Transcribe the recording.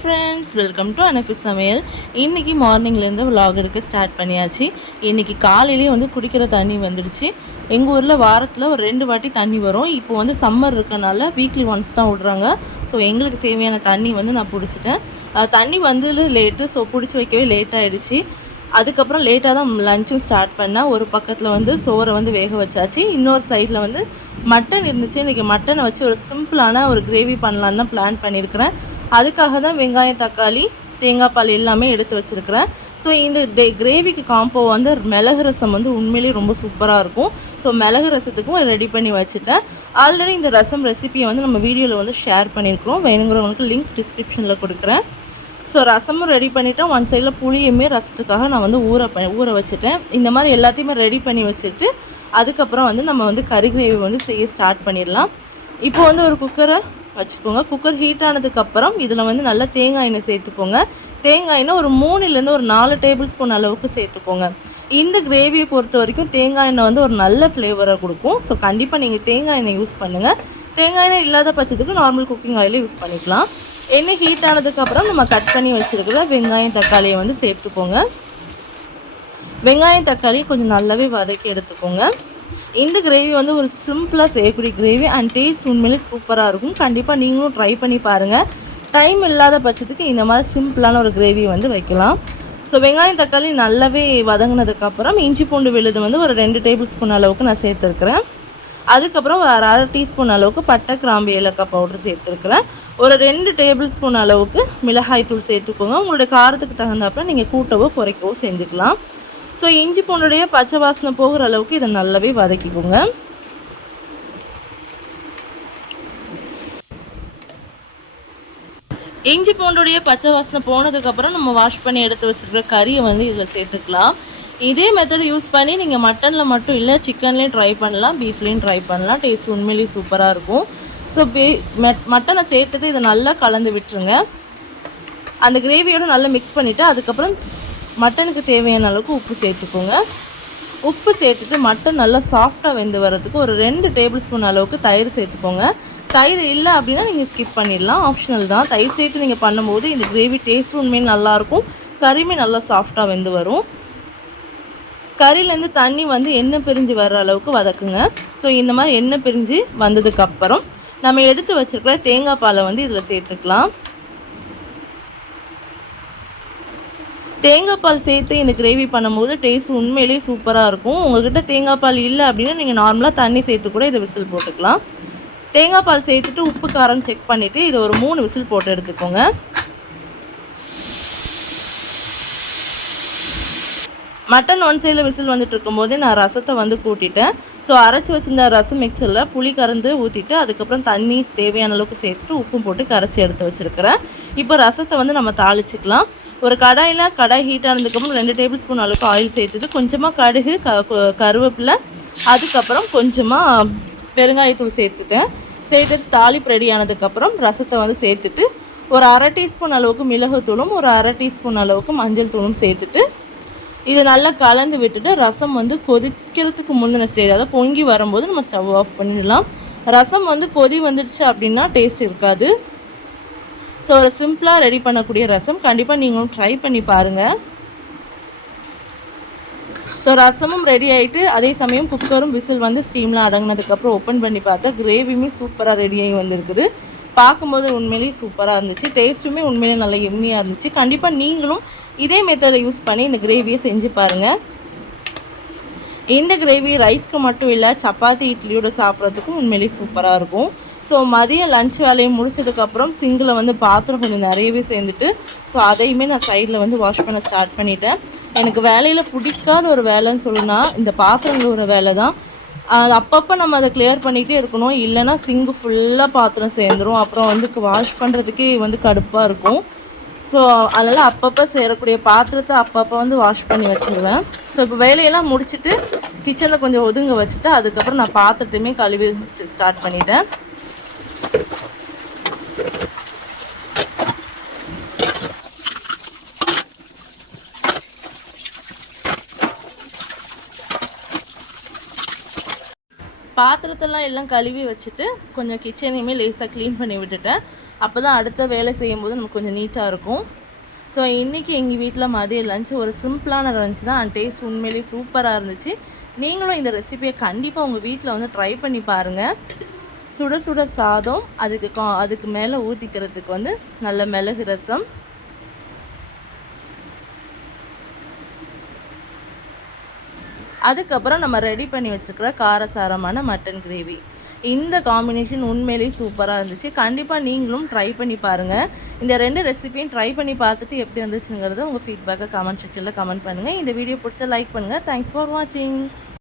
Friends welcome to அனஃபி சமையல் இன்றைக்கி மார்னிங்லேருந்து விலாக் எடுக்க ஸ்டார்ட் பண்ணியாச்சு. இன்றைக்கி காலையிலேயே வந்து குடிக்கிற தண்ணி வந்துடுச்சு. எங்கள் ஊரில் வாரத்தில் ஒரு ரெண்டு வாட்டி தண்ணி வரும். இப்போ வந்து சம்மர் இருக்கனால வீக்லி ஒன்ஸ் தான் விட்றாங்க. ஸோ எங்களுக்கு தேவையான தண்ணி வந்து நான் பிடிச்சிட்டேன். தண்ணி வந்து லேட்டு ஸோ பிடிச்சி வைக்கவே லேட் ஆகிடுச்சு அதுக்கப்புறம் லேட்டாக தான் லஞ்சும் ஸ்டார்ட் பண்ணேன். ஒரு பக்கத்தில் வந்து சோறை வந்து வேக வச்சாச்சு. இன்னொரு சைடில் வந்து மட்டன் இருந்துச்சு. இன்றைக்கி மட்டனை வச்சு ஒரு சிம்பிளான ஒரு கிரேவி பண்ணலான்னு தான் பிளான் பண்ணியிருக்கிறேன். அதுக்காக தான் வெங்காயம் தக்காளி தேங்காய் பால் எல்லாமே எடுத்து வச்சுருக்கிறேன். ஸோ இந்த டே கிரேவிக்கு காம்போ வந்து மிளகு ரசம் வந்து உண்மையிலேயே ரொம்ப சூப்பராக இருக்கும். ஸோ மிளகு ரசத்துக்கும் ரெடி பண்ணி வச்சுட்டேன். ஆல்ரெடி இந்த ரசம் ரெசிபியை வந்து நம்ம வீடியோவில் வந்து ஷேர் பண்ணியிருக்கிறோம். வேணுங்கிறவங்களுக்கு லிங்க் டிஸ்கிரிப்ஷனில் கொடுக்குறேன். ஸோ ரசமும் ரெடி பண்ணிவிட்டேன் ஒன் சைடில் புளியுமே ரசத்துக்காக நான் வந்து ஊற ப ஊற வச்சுட்டேன். இந்த மாதிரி எல்லாத்தையுமே ரெடி பண்ணி வச்சுட்டு அதுக்கப்புறம் வந்து நம்ம வந்து கறி கிரேவி வந்து செய்ய ஸ்டார்ட் பண்ணிடலாம். இப்போ வந்து ஒரு குக்கரை வச்சுக்கோங்க. குக்கர் ஹீட் ஆனதுக்கப்புறம் இதில் வந்து நல்லா தேங்காய் எண்ணெய் சேர்த்துக்கோங்க. தேங்காய் எண்ணெய் ஒரு மூணுலேருந்து ஒரு நாலு டேபிள் ஸ்பூன் அளவுக்கு சேர்த்துக்கோங்க. இந்த கிரேவியை பொறுத்த வரைக்கும் தேங்காய் எண்ணெய் வந்து ஒரு நல்ல ஃப்ளேவரை கொடுக்கும். ஸோ கண்டிப்பாக நீங்கள் தேங்காய் எண்ணெய் யூஸ் பண்ணுங்கள் தேங்காய் எண்ணெய் இல்லாத பட்சத்துக்கு நார்மல் குக்கிங் ஆயிலே யூஸ் பண்ணிக்கலாம். எண்ணெய் ஹீட் ஆனதுக்கப்புறம் நம்ம கட் பண்ணி வச்சுருக்கிற வெங்காயம் தக்காளியை வந்து சேர்த்துக்கோங்க. வெங்காயம் தக்காளி கொஞ்சம் நல்லாவே வதக்கி எடுத்துக்கோங்க. இந்த கிரேவி வந்து ஒரு சிம்பிளாக செய்யக்கூடிய கிரேவி அண்ட் டேஸ்ட் உண்மையிலே சூப்பராக இருக்கும். கண்டிப்பாக நீங்களும் ட்ரை பண்ணி பாருங்கள் டைம் இல்லாத பட்சத்துக்கு இந்த மாதிரி சிம்பிளான ஒரு கிரேவி வந்து வைக்கலாம். ஸோ வெங்காயம் தக்காளி நல்லாவே வதங்கினதுக்கப்புறம் இஞ்சி பூண்டு விழுது வந்து ஒரு ரெண்டு டேபிள் ஸ்பூன் அளவுக்கு நான் சேர்த்துருக்குறேன். அதுக்கப்புறம் ஒரு அரை டீஸ்பூன் அளவுக்கு பட்டை கிராம்பு ஏலக்காய் பவுடர் சேர்த்துருக்குறேன். ஒரு ரெண்டு டேபிள் ஸ்பூன் அளவுக்கு மிளகாய் தூள் சேர்த்துக்கோங்க. உங்களுடைய காரத்துக்கு தகுந்தாப்புல நீங்கள் கூட்டவோ குறைக்கவோ செஞ்சுக்கலாம் ஸோ இஞ்சி பூண்டுடைய பச்சை வாசனை போகிற அளவுக்கு இதை நல்லாவே வதக்கிக்கோங்க. இஞ்சி பூண்டுடைய பச்சை வாசனை போனதுக்கப்புறம் நம்ம வாஷ் பண்ணி எடுத்து வச்சுருக்கிற கறியை வந்து இதில் சேர்த்துக்கலாம். இதே மெத்தட் யூஸ் பண்ணி நீங்கள் மட்டனில் மட்டும் இல்லை சிக்கன்லேயும் ட்ரை பண்ணலாம் பீஃப்லேயும் ட்ரை பண்ணலாம். டேஸ்ட் உண்மையிலேயே சூப்பராக இருக்கும். ஸோ பே மட்டனை சேர்த்துட்டு இதை நல்லா கலந்து விட்டுருங்க. அந்த கிரேவியோட நல்லா மிக்ஸ் பண்ணிவிட்டு அதுக்கப்புறம் மட்டனுக்கு தேவையான அளவுக்கு உப்பு சேர்த்துக்கோங்க. உப்பு சேர்த்துட்டு மட்டன் நல்லா சாஃப்டாக வெந்து வரதுக்கு ஒரு ரெண்டு டேபிள் ஸ்பூன் அளவுக்கு தயிர் சேர்த்துக்கோங்க. தயிர் இல்லை அப்படின்னா நீங்கள் ஸ்கிப் பண்ணிடலாம். ஆப்ஷனல் தான். தயிர் சேர்த்து நீங்கள் பண்ணும்போது இந்த கிரேவி டேஸ்ட் உண்மையும் நல்லாயிருக்கும் கறியுமே நல்லா சாஃப்டாக வெந்து வரும். கறியிலேருந்து தண்ணி வந்து எண்ணெய் பிரிஞ்சு வர்ற அளவுக்கு வதக்குங்க. ஸோ இந்த மாதிரி எண்ணெய் பிரிஞ்சு வந்ததுக்கப்புறம் நம்ம எடுத்து வச்சுருக்கிற தேங்காய் பாலை வந்து இதில் சேர்த்துக்கலாம். தேங்காய் பால் சேர்த்து இந்த கிரேவி பண்ணும்போது டேஸ்ட் உண்மையிலேயே சூப்பராக இருக்கும். உங்கள்கிட்ட தேங்காய் பால் இல்லை அப்படின்னா நீங்கள் நார்மலாக தண்ணி சேர்த்து கூட இதை விசில் போட்டுக்கலாம். தேங்காய் பால் சேர்த்துட்டு உப்பு காரம் செக் பண்ணிவிட்டு இதை ஒரு மூணு விசில் போட்டு எடுத்துக்கோங்க. மட்டன் ஒன் சைடில் விசில் வந்துட்டு இருக்கும்போது நான் ரசத்தை வந்து கூட்டிட்டேன். ஸோ அரைச்சி வச்சுருந்த ரசம் மிக்சரில் புளி கறந்து ஊற்றிட்டு அதுக்கப்புறம் தண்ணி தேவையான அளவுக்கு சேர்த்துட்டு உப்பும் போட்டு கரைச்சி எடுத்து வச்சுருக்கிறேன். இப்போ ரசத்தை வந்து நம்ம தாளிச்சிக்கலாம். ஒரு கடாயில் கடாய் ஹீட் ஆனதுக்கப்புறம் ரெண்டு டேபிள் ஸ்பூன் அளவுக்கு ஆயில் சேர்த்துட்டு கொஞ்சமாக கடுகு க கருவேப்பிலை அதுக்கப்புறம் கொஞ்சமாக பெருங்காயத்தூள் சேர்த்துட்டேன். சேர்த்துட்டு தாளிப்பு ரெடி ஆனதுக்கப்புறம் ரசத்தை வந்து சேர்த்துட்டு ஒரு அரை டீஸ்பூன் அளவுக்கு மிளகுத்தூளும் ஒரு அரை டீஸ்பூன் அளவுக்கு மஞ்சள் தூளும் சேர்த்துட்டு இதை நல்லா கலந்து விட்டுட்டு ரசம் வந்து கொதிக்கிறதுக்கு முந்தின ஸ்டேஜ் அதாவது பொங்கி வரும்போது நம்ம ஸ்டவ் ஆஃப் பண்ணிடலாம். ரசம் வந்து கொதி வந்துடுச்சு அப்படின்னா டேஸ்ட் இருக்காது. ஸோ ஒரு சிம்பிளாக ரெடி பண்ணக்கூடிய ரசம் கண்டிப்பாக நீங்களும் ட்ரை பண்ணி பாருங்கள் ஸோ ரசமும் ரெடி ஆகிட்டு அதே சமயம் குக்கரும் விசில் வந்து ஸ்டீம்லாம் அடங்கினதுக்கப்புறம் ஓப்பன் பண்ணி பார்த்தா கிரேவியுமே சூப்பராக ரெடியாகி வந்திருக்குது. பார்க்கும்போது உண்மையிலேயே சூப்பராக இருந்துச்சு. டேஸ்ட்டுமே உண்மையிலேயே நல்லா எம்மியாக இருந்துச்சு. கண்டிப்பாக நீங்களும் இதே மெத்தடை யூஸ் பண்ணி இந்த கிரேவியை செஞ்சு பாருங்கள் இந்த கிரேவி ரைஸ்க்கு மட்டும் இல்லை சப்பாத்தி இட்லியோட சாப்பிட்றதுக்கும் உண்மையிலேயே சூப்பராக இருக்கும். ஸோ மதியம் லஞ்ச் வேலையை முடிச்சதுக்கப்புறம் சிங்கில் வந்து பாத்திரம் கொஞ்சம் நிறையவே சேர்ந்துட்டு ஸோ அதையுமே நான் சைடில் வந்து வாஷ் பண்ண ஸ்டார்ட் பண்ணிட்டேன். எனக்கு வேலையில் பிடிக்காத ஒரு வேலைன்னு சொல்லுனா இந்த பாத்திரம் ஒரு வேலை தான். அது அப்பப்போ நம்ம அதை கிளியர் பண்ணிகிட்டே இருக்கணும். இல்லைன்னா சிங்கு ஃபுல்லாக பாத்திரம் சேர்ந்துரும். அப்புறம் வந்து வாஷ் பண்ணுறதுக்கே வந்து கடுப்பாக இருக்கும். ஸோ அதனால் அப்பப்போ சேரக்கூடிய பாத்திரத்தை அப்பப்போ வந்து வாஷ் பண்ணி வச்சிருவேன். ஸோ இப்போ வேலையெல்லாம் முடிச்சுட்டு கிச்சனில் கொஞ்சம் ஒதுங்க வச்சுட்டு அதுக்கப்புறம் நான் பாத்திரத்தையுமே கழுவி ஸ்டார்ட் பண்ணிட்டேன். பாத்திரத்தெல்லாம் எல்லாம் கழுவி வச்சுட்டு கொஞ்சம் கிச்சனையுமே லேசாக க்ளீன் பண்ணி விட்டுட்டேன். அப்போ தான் அடுத்த வேலை செய்யும்போது நமக்கு கொஞ்சம் நீட்டாக இருக்கும். ஸோ இன்றைக்கி எங்கள் வீட்டில் மதிய லஞ்சு ஒரு சிம்பிளான லஞ்சு தான். அண்ட் டேஸ்ட் உண்மையிலேயே சூப்பராக இருந்துச்சு. நீங்களும் இந்த ரெசிபியை கண்டிப்பாக உங்கள் வீட்டில் வந்து ட்ரை பண்ணி பாருங்கள் சுட சுட சாதம் அதுக்கு கா அதுக்கு மேலே ஊற்றிக்கிறதுக்கு வந்து நல்ல மிளகு ரசம் அதுக்கப்புறம் நம்ம ரெடி பண்ணி வச்சுருக்கிற காரசாரமான மட்டன் கிரேவி இந்த காம்பினேஷன் உண்மையிலேயே சூப்பராக இருந்துச்சு. கண்டிப்பாக நீங்களும் ட்ரை பண்ணி பாருங்கள் இந்த ரெண்டு ரெசிபியும் ட்ரை பண்ணி பார்த்துட்டு எப்படி வந்துச்சுங்கிறத உங்கள் ஃபீட்பேக்கை கமெண்ட் செக்ஷனில் கமெண்ட் பண்ணுங்கள் இந்த வீடியோ பிடிச்சா லைக் பண்ணுங்கள் தேங்க்ஸ் ஃபார் வாட்சிங்